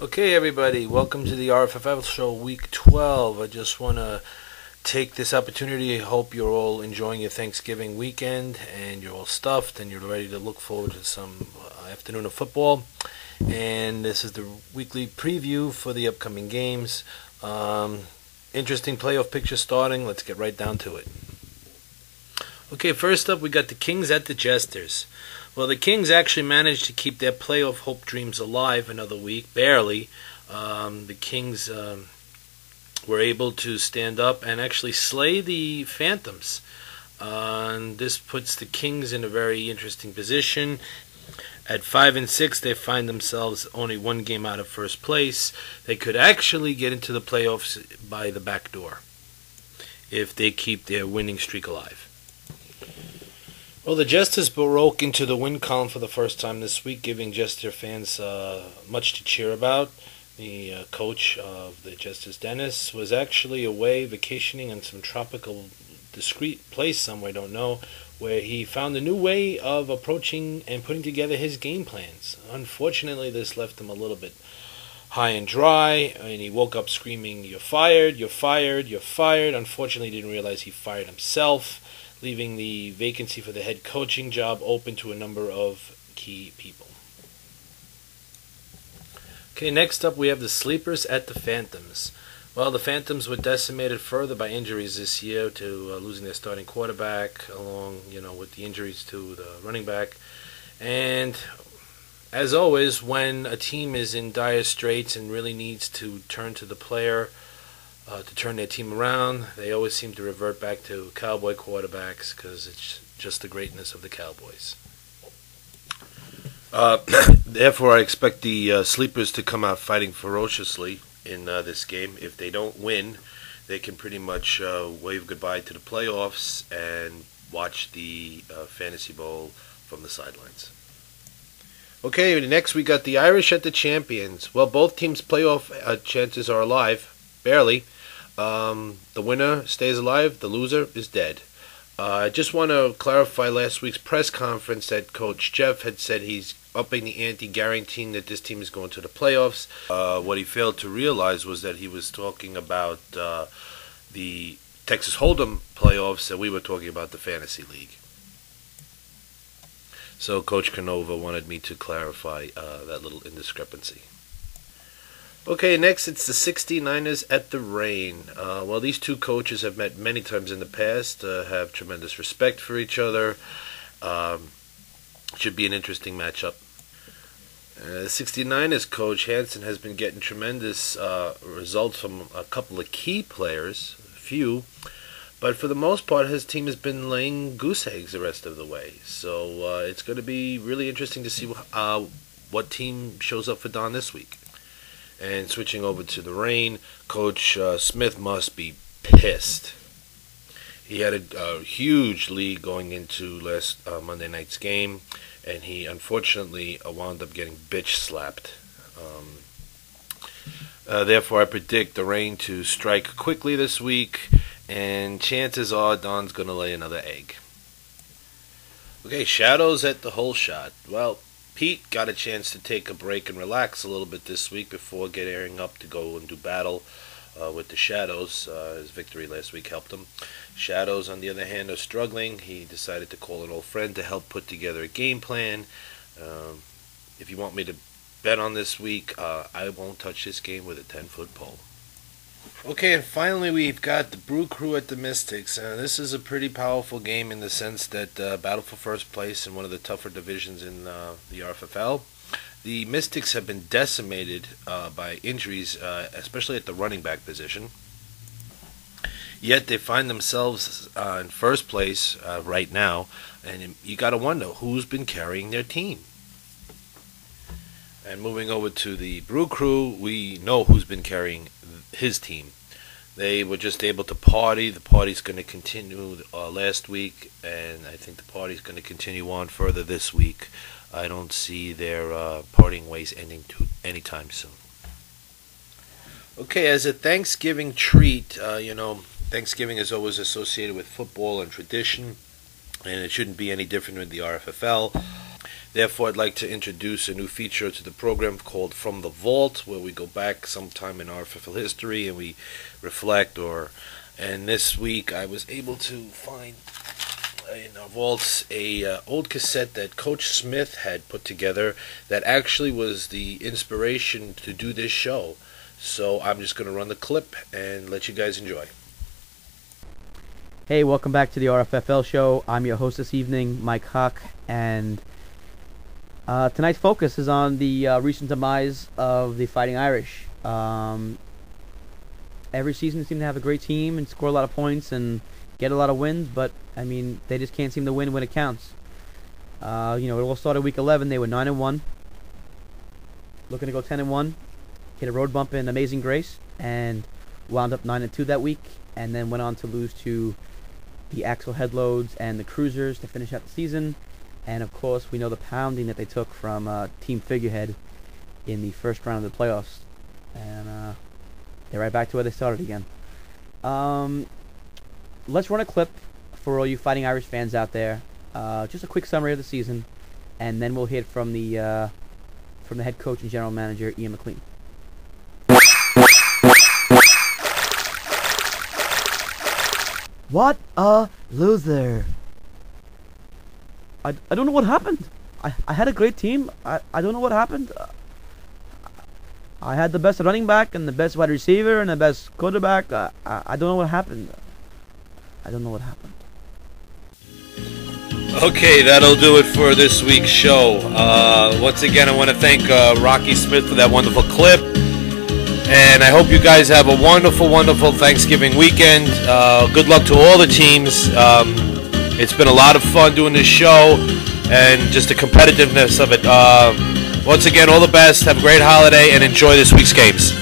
Okay, everybody, welcome to the RFFL show, week 12. I just want to take this opportunity. I hope you're all enjoying your Thanksgiving weekend and you're all stuffed and you're ready to look forward to some afternoon of football. And this is the weekly preview for the upcoming games. Interesting playoff picture starting. Let's get right down to it. Okay, first up, we got the Kings at the Jesters. Well, the Kings actually managed to keep their playoff hope dreams alive another week, barely. The Kings were able to stand up and actually slay the Phantoms. And this puts the Kings in a very interesting position. At 5-6, they find themselves only one game out of first place. They could actually get into the playoffs by the back door if they keep their winning streak alive. Well, the Jesters broke into the win column for the first time this week, giving Jester fans much to cheer about. The coach of the Jesters, Dennis, was actually away vacationing in some tropical, discreet place somewhere, don't know, where he found a new way of approaching and putting together his game plans. Unfortunately, this left him a little bit high and dry, and he woke up screaming, "You're fired, you're fired, you're fired." Unfortunately, he didn't realize he fired himself, leaving the vacancy for the head coaching job open to a number of key people. Okay, next up we have the Sleepers at the Phantoms. Well, the Phantoms were decimated further by injuries this year to losing their starting quarterback, along with the injuries to the running back. And as always, when a team is in dire straits and really needs to turn to the player to turn their team around, they always seem to revert back to Cowboy quarterbacks because it's just the greatness of the Cowboys. Therefore, I expect the Sleepers to come out fighting ferociously in this game. If they don't win, they can pretty much wave goodbye to the playoffs and watch the Fantasy Bowl from the sidelines. Okay, next we got the Irish at the Champions. Well, both teams' playoff chances are alive, barely. The winner stays alive, the loser is dead. I just want to clarify last week's press conference that Coach Jeff had said he's upping the ante, guaranteeing that this team is going to the playoffs. What he failed to realize was that he was talking about the Texas Hold'em playoffs, and we were talking about the Fantasy League. So Coach Canova wanted me to clarify that little indiscrepancy. Okay, next it's the 69ers at the Reign. Well, these two coaches have met many times in the past, have tremendous respect for each other. Should be an interesting matchup. The 69ers coach, Hansen, has been getting tremendous results from a couple of key players, a few, but for the most part his team has been laying goose eggs the rest of the way. So it's going to be really interesting to see what team shows up for Don this week. And switching over to the Reign, Coach Smith must be pissed. He had a huge lead going into last Monday night's game, and he unfortunately wound up getting bitch slapped. Therefore, I predict the Reign to strike quickly this week, and chances are Don's going to lay another egg. Okay, Shadows at the Whole Shot. Well, Pete got a chance to take a break and relax a little bit this week before getting up to go and do battle with the Shadows. His victory last week helped him. Shadows, on the other hand, are struggling. He decided to call an old friend to help put together a game plan. If you want me to bet on this week, I won't touch this game with a 10-foot pole. Okay, and finally we've got the Brew Crew at the Mystics. This is a pretty powerful game in the sense that battle for first place in one of the tougher divisions in the RFFL. The Mystics have been decimated by injuries, especially at the running back position. Yet they find themselves in first place right now, and you got to wonder who's been carrying their team. And moving over to the Brew Crew, we know who's been carrying his team. They were just able to party. The party's going to continue last week, and I think the party's going to continue on further this week. I don't see their partying ways ending anytime soon. Okay, as a Thanksgiving treat, Thanksgiving is always associated with football and tradition, and it shouldn't be any different with the RFFL. Therefore, I'd like to introduce a new feature to the program called From the Vault, where we go back sometime in our RFFL history and we reflect. And this week, I was able to find in our vaults a old cassette that Coach Smith had put together that actually was the inspiration to do this show. So I'm just going to run the clip and let you guys enjoy. Hey, welcome back to the RFFL show. I'm your host this evening, Mike Huck, and tonight's focus is on the recent demise of the Fighting Irish. Every season they seem to have a great team and score a lot of points and get a lot of wins, but I mean they just can't seem to win when it counts. It all started week 11. They were 9-1, looking to go 10-1. Hit a road bump in Amazing Grace and wound up 9-2 that week, and then went on to lose to the Axel Headloads and the Cruisers to finish out the season. And of course, we know the pounding that they took from Team Figurehead in the first round of the playoffs, and they're right back to where they started again. Let's run a clip for all you Fighting Irish fans out there. Just a quick summary of the season, and then we'll hear from the head coach and general manager, Ian McLean. What a loser! I don't know what happened. I had a great team. I don't know what happened. I had the best running back and the best wide receiver and the best quarterback. I don't know what happened. I don't know what happened. Okay, that'll do it for this week's show. Once again, I want to thank Rocky Smith for that wonderful clip. And I hope you guys have a wonderful, wonderful Thanksgiving weekend. Good luck to all the teams. It's been a lot of fun doing this show and just the competitiveness of it. Once again, all the best. Have a great holiday and enjoy this week's games.